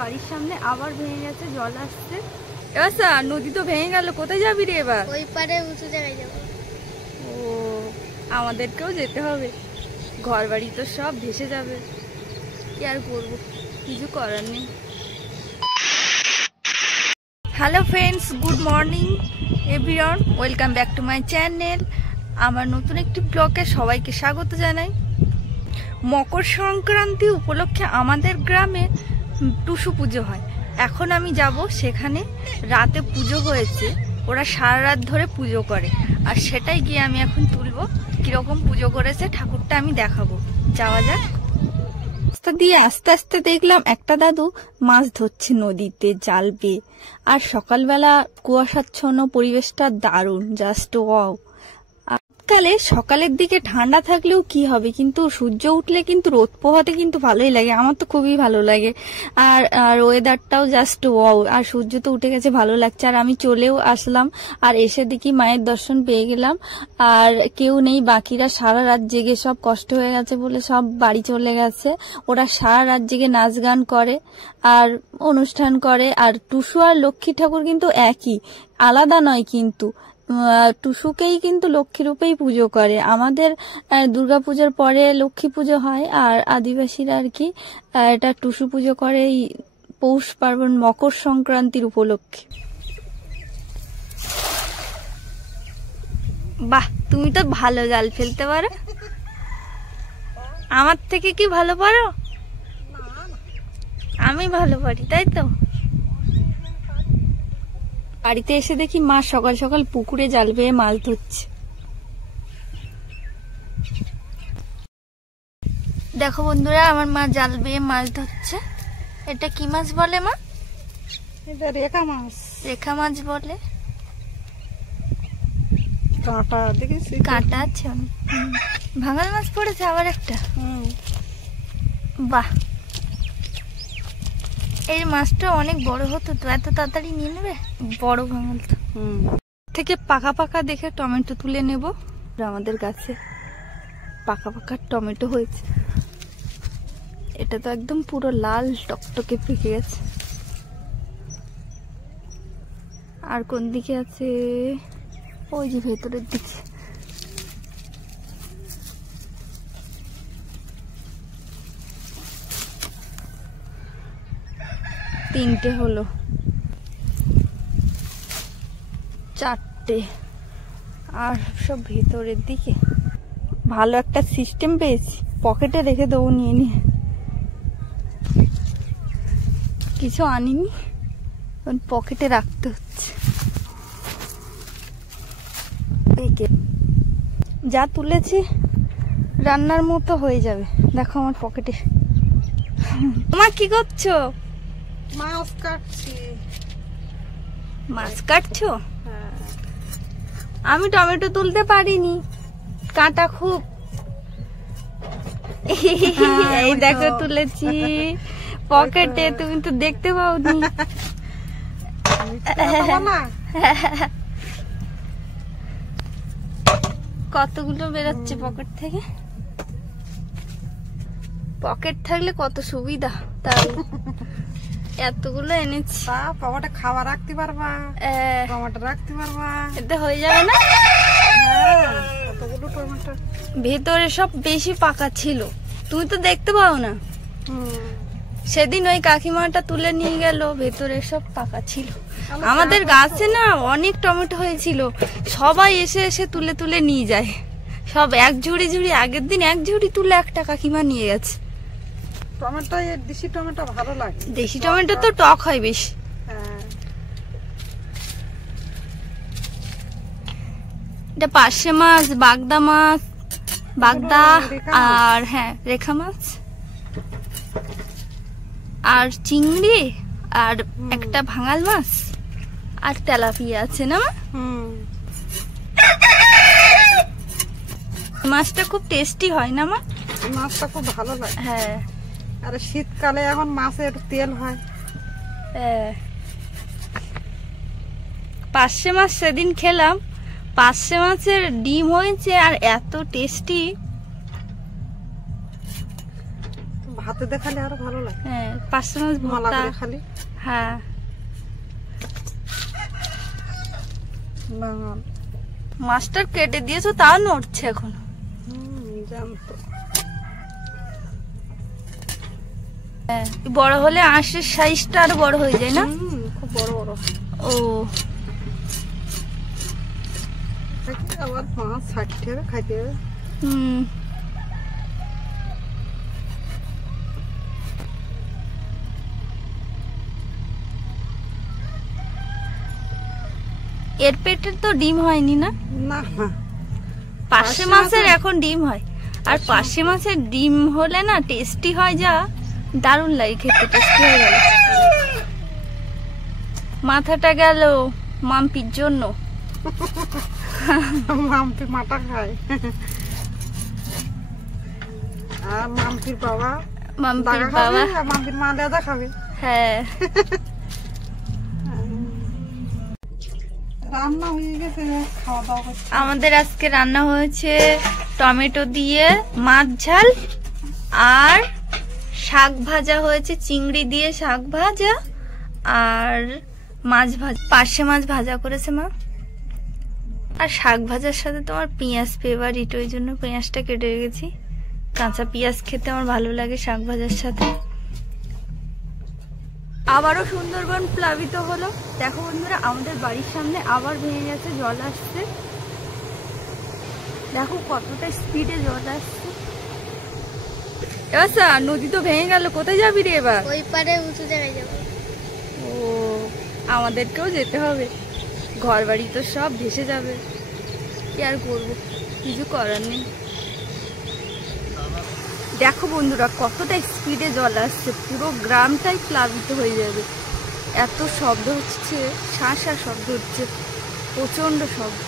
বাড়ির সামনে আবার ভেঙে গেছে, জল আসছে। এবার নদী তো ভেঙে গেল, কোথায় যাবি রে এবার? ওই পারে উঁচু জায়গায় যাবো। ও, আমাদেরকেও যেতে হবে, ঘর বাড়ি তো সব ভেসে যাবে, কি আর করবো, কিছু করার নেই। Hello friends, good morning everyone, welcome back to my channel. আমার নতুন একটি ব্লগে সবাইকে স্বাগত জানাই। মকর সংক্রান্তি উপলক্ষে আমাদের গ্রামে টুসু পুজো হয়। এখন আমি যাব সেখানে, রাতে পুজো হয়েছে, ওরা সারা রাত ধরে পুজো করে, আর সেটাই গিয়ে আমি এখন তুলবো। কীরকম পুজো করেছে ঠাকুরটা আমি দেখাবো, যাওয়া যাক। রাস্তা দিয়ে আস্তে আস্তে দেখলাম একটা দাদু মাছ ধরছে নদীতে জাল বেয়ে, আর সকালবেলা কুয়াশাচ্ছন্ন পরিবেশটা দারুণ, জাস্ট ওয়াও। কালে সকালের দিকে ঠান্ডা থাকলেও কি হবে, কিন্তু সূর্য উঠলে কিন্তু রোদ পোহাতে কিন্তু ভালোই লাগে, আমার তো খুবই ভালো লাগে। আর ওয়েদারটাও জাস্ট ওয়াও, আর সূর্য তো উঠে গেছে, ভালো লাগছে। আর আমি চলেও আসলাম, আর এসে দেখি মায়ের দর্শন পেয়ে গেলাম, আর কেউ নেই, বাকিরা সারা রাত জেগে, সব কষ্ট হয়ে গেছে বলে সব বাড়ি চলে গেছে। ওরা সারা রাত জেগে নাচ গান করে আর অনুষ্ঠান করে। আর টুসু আর লক্ষ্মী ঠাকুর কিন্তু একই, আলাদা নয় কিন্তু। টুসুকেই কিন্তু লক্ষ্মী রূপেই পুজো করে। আমাদের দুর্গাপূজার পরে লক্ষ্মী পুজো হয়, আর আদিবাসীরা আর কি এটা টুসু পুজো করে এই পৌষ পার্বণ মকর সংক্রান্তির উপলক্ষে। বাহ, তুমি তো ভালো জাল ফেলতে পারো, আমার থেকে কি ভালো পারো? আমি ভালো পারি, তাই তো। বাড়িতে এসে দেখি মা সকাল সকাল পুকুরে জাল বেয়ে মাছ ধরছে। দেখো বন্ধুরা, আমার মা জাল বেয়ে মাছ ধরছে। এটা কি মাছ বলে মা? এটা রেখা মাছ। রেখা মাছ বলে। কাঁটা দেখেছি, কাঁটা আছে অনেক। ভাঙাল মাছ পড়েছে আবার একটা। বাহ, এই মাছটা অনেক বড় হতো তো, এত তাড়াতাড়ি নিয়ে নেবে? বড় ভাঙাল তো। থেকে পাকা পাকা দেখে টমেটো তুলে নেব। আমাদের গাছে পাকা পাকা টমেটো হয়েছে, এটা তো একদম পুরো লাল টকটকে পেকে গেছে। আর কোন দিকে আছে? ওই যে ভেতরের দিকে। তিনটে হলো, চারটে, আর সব ভেতরের দিকে। ভালো একটা সিস্টেম পেয়েছি, পকেটে রেখে দেবো নিয়ে নিয়ে। কিছু আনিনি, পকেটে রাখতে হচ্ছে। যা তুলেছি রান্নার মতো হয়ে যাবে। দেখো আমার পকেটে। তোমার কি করছো? মাছ কাটছি। মাছ কাটছো? আমি টমেটো তুলতে পারিনি, কাঁটা খুব। এই দেখো তুলেছি পকেটে, তুমি তো দেখতে পাওনি। কতগুলো বেরোচ্ছে পকেট থেকে। পকেট থাকলে কত সুবিধা, তাই এতগুলো এনেছি। পকেটে খাবার রাখতে পারবা, টমেটো রাখতে পারবা, এতে হয়ে যাবে না? কতগুলো টমেটো। ভেতরে সব বেশি পাকা ছিল, তুমি তো দেখতে পাও না। সেদিন ওই কাকিমাটা তুলে নিয়ে গেল, ভেতরে সব পাকা ছিল। আমাদের গাছে না অনেক টমেটো হয়েছিল, সবাই এসে এসে তুলে তুলে নিয়ে যায়, সব এক ঝুড়ি ঝুড়ি। আগের দিন এক ঝুড়ি তুলে একটা কাকিমা নিয়ে গেছে। টমেটো, দেশি টমেটো ভালো লাগে। দেশি টমেটো তো টক হয় বেশি। এটা পার্শে মাছ, বাগদা মাছ, বাগদা, আর হ্যাঁ রেখা মাছ, আর চিংড়ি, আর একটা ভাঙাল মাছ, আর তেলাপিয়া আছে না? মাছটা খুব টেস্টি হয় না মা? মাছটা খুব ভালো লাগে। হ্যাঁ, আর শীতকালে এখন মাছে একটু তেল হয়। পার্শে মাছ সেদিন খেলাম, পার্শে মাছের ডিম হয়েছে আর এত টেস্টি, ভাতে দেখালে আরো ভালো লাগে। হ্যাঁ, পার্শে মাছ ভর্তা খালি। হ্যাঁ, মাছটা কেটে দিয়েছো, তাও নড়ছে এখন। বড় হলে আঁশের সাইজটা আরো বড় হয়ে যায় না? খুব বড় বড়। ও, আবার মাছ 60 টাকা খাইতে হবে। এর পেটের তো ডিম হয়নি না? না না, পার্শে মাছের এখন ডিম হয়। আর পার্শে মাছের ডিম হলে না টেস্টি হয়, যা দারুণ লাগে খেতে, টেস্টি হয়ে গেল। মাথাটা গেল মাম্পির জন্য। মাম্পি মাথা খায় আর মাম্পির বাবা মাম্পির মা লেদা খাবে। হ্যাঁ, রান্না হয়ে গেছে, খাওয়া দাওয়া করছে। আমাদের আজকে রান্না হয়েছে টমেটো দিয়ে মাছ ঝাল, আর শাক ভাজা হয়েছে, চিংড়ি দিয়ে শাক ভাজা, আর মাছ ভাজা, পার্শে মাছ ভাজা করেছে মা। আর শাক ভাজার সাথে তোমার পেঁয়াজ ফেভারিট, ওই জন্য পেঁয়াজটা কেটে রেখেছি। কাঁচা পেঁয়াজ খেতে আমার ভালো লাগে শাক ভাজার সাথে। আবারও সুন্দরবন প্লাবিত হলো। দেখো বন্ধুরা, আমাদের বাড়ির সামনে আবার ভেঙে গেছে, জল আসছে। দেখো কতটা স্পিডে জল আসছে। এবার নদী তো ভেঙে গেল, কোথায় যাবি রে এবার? ওই পারে উঁচু জায়গায় যাবো। ও, আমাদেরকেও যেতে হবে, ঘর বাড়ি তো সব ভেসে যাবে, কি আর করবো, কিছু করার নেই। দেখো বন্ধুরা কতটা স্পিডে জল আসছে, পুরো গ্রামটাই প্লাবিত হয়ে যাবে। এত শব্দ হচ্ছে, শাঁসা শব্দ হচ্ছে, প্রচন্ড শব্দ।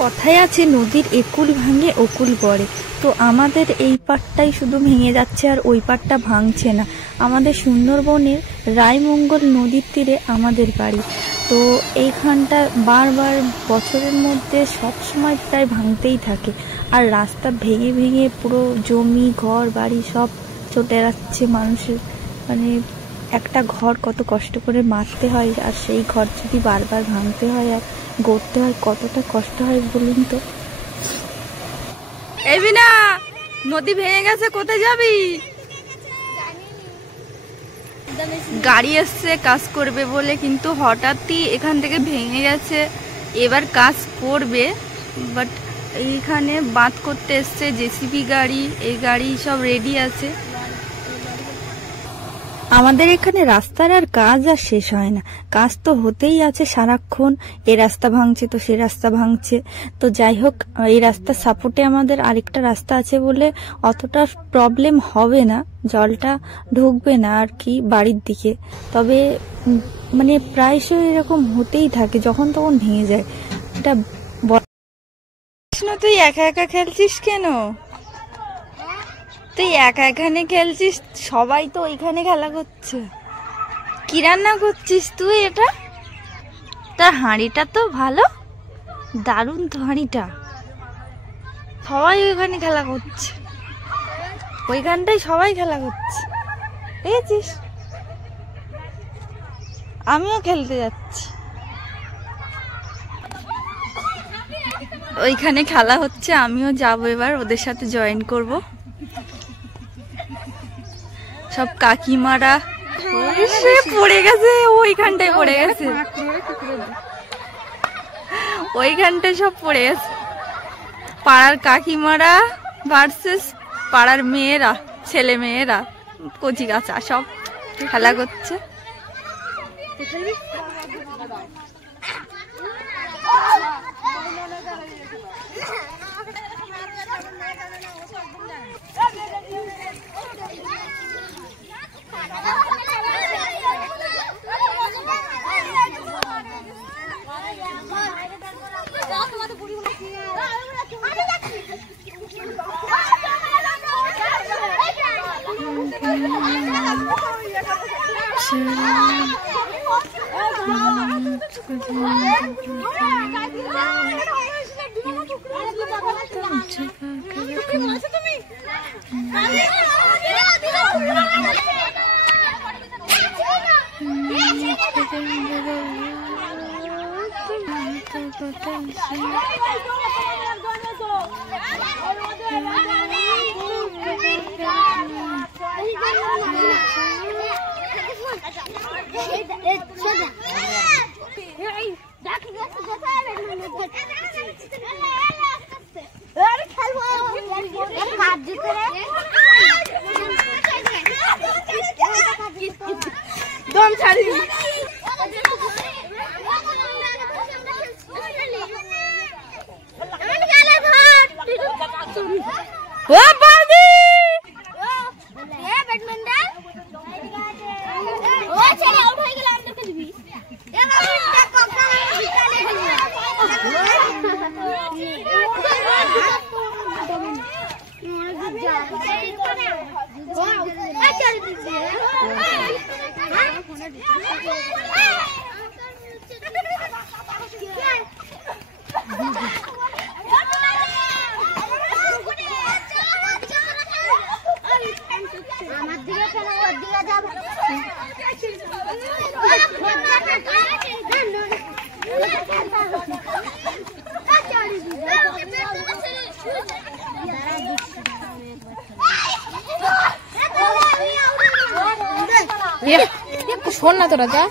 কথায় আছে নদীর একুল ভাঙে ওকুল পড়ে, তো আমাদের এই পাটটাই শুধু ভেঙে যাচ্ছে আর ওই পাটটা ভাঙছে না। আমাদের সুন্দরবনের রায়মঙ্গল নদীর তীরে আমাদের বাড়ি, তো এইখানটা বারবার বছরের মধ্যে সবসময় প্রায় ভাঙতেই থাকে। আর রাস্তা ভেঙে ভেঙে পুরো জমি ঘর বাড়ি সব চলে যাচ্ছে মানুষের। মানে একটা ঘর কত কষ্ট করে মারতে হয়, আর সেই ঘর যদি বারবার ভাঙতে হয় আর গড়তে হয়, কতটা কষ্ট হয় বলুন তো। এবি না, নদী ভেঙে গেছে, কোথায় যাবি? গাড়ি এসছে কাজ করবে বলে, কিন্তু হঠাৎই এখান থেকে ভেঙে গেছে। এবার কাজ করবে, বাট এইখানে বাঁধ করতে এসছে জেসিবি গাড়ি, এই গাড়ি সব রেডি আছে। আমাদের এখানে রাস্তার আর কাজ আর শেষ হয় না, কাজ তো হতেই আছে সারাক্ষণ। এই রাস্তা ভাঙছে তো সে রাস্তা ভাঙছে। তো যাই হোক, এই রাস্তার সাপোর্টে আমাদের আরেকটা রাস্তা আছে বলে অতটা প্রবলেম হবে না, জলটা ঢুকবে না আর কি বাড়ির দিকে। তবে মানে প্রায়শই এরকম হতেই থাকে, যখন তখন ভেঙে যায়। এটা তুই একা একা খেলছিস কেন? তুই একা এখানে খেলছিস, সবাই তো ওইখানে খেলা করছে। কি রান্না করছিস তুই? এটা তার হাঁড়িটা তো ভালো, দারুণ তো হাঁড়িটা। সবাই ওইখানে খেলা করছে, ওইখানটায় সবাই খেলা করছে, দেখেছিস? আমিও খেলতে যাচ্ছি, ওইখানে খেলা হচ্ছে, আমিও যাবো এবার ওদের সাথে জয়েন করব। সব কাকিমারা পড়ে গেছে, ওইখানটায় পড়ে গেছে, ওইখানটায় সব পড়ে গেছে। পাড়ার কাকিমারা ভার্সেস পাড়ার মেয়েরা, ছেলে মেয়েরা, কচি কাঁচা সব খেলা করছে। দম ছাড়িনি। ও বাদি এ ব্যাডমিন্টন ও ছেলে আউট হয়ে গেল আমাদেরকে দিবি এ বাবা কক্কা বিকালে আমার দিকে কেন ওর দিকে যাবে শোন না তোরা যা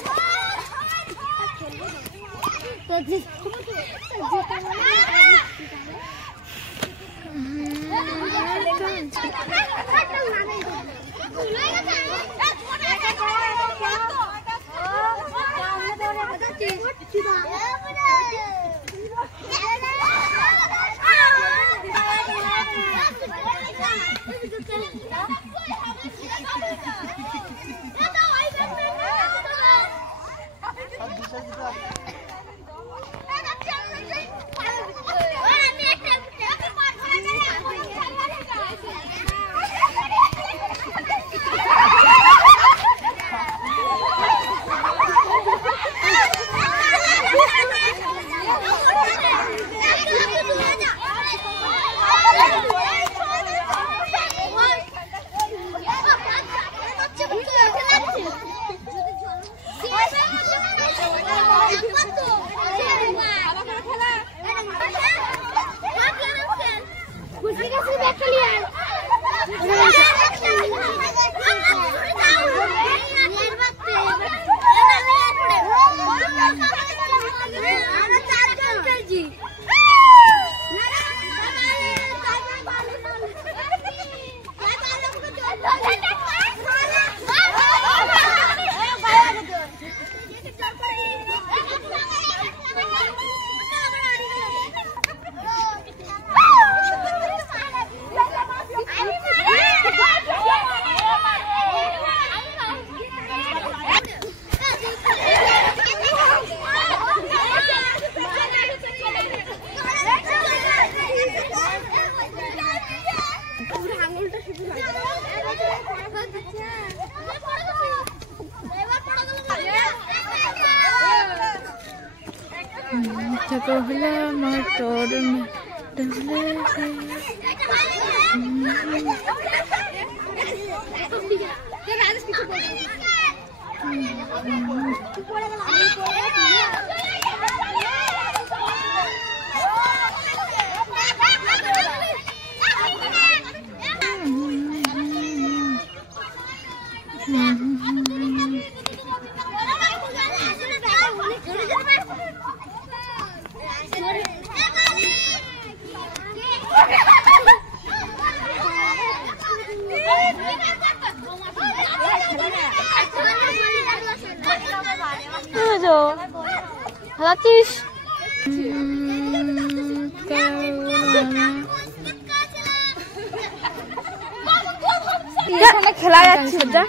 খেলা যাচ্ছে যা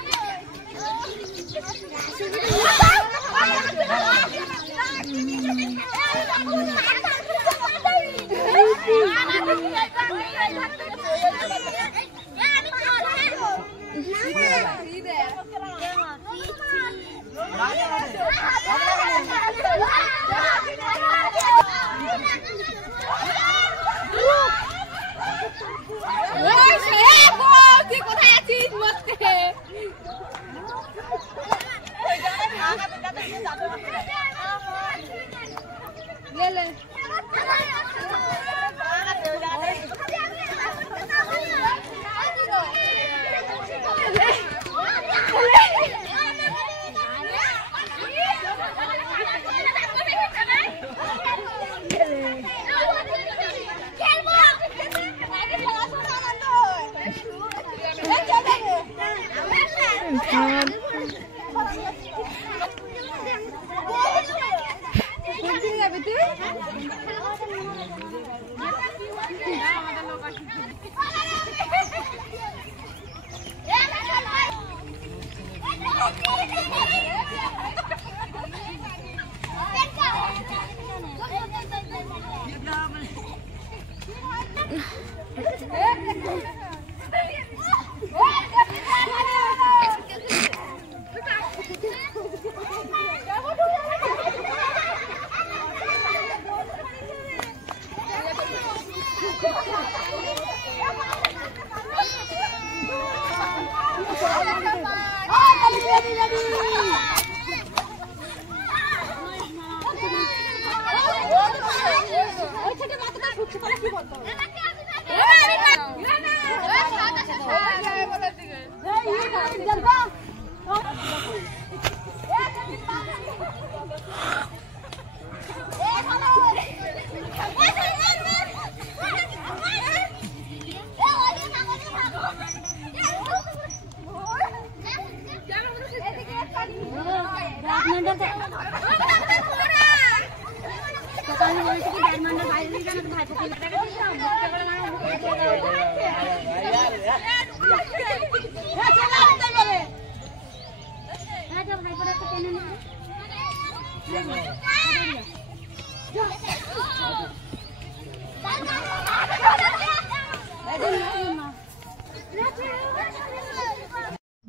ले ले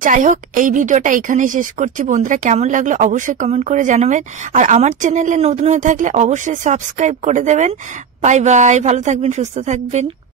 যাই হোক, এই ভিডিওটা এখানে শেষ করছি। বন্ধুরা, কেমন লাগলো অবশ্যই কমেন্ট করে জানাবেন। আর আমার চ্যানেলে নতুন হয়ে থাকলে অবশ্যই সাবস্ক্রাইব করে দেবেন। বাই বাই, ভালো থাকবেন, সুস্থ থাকবেন।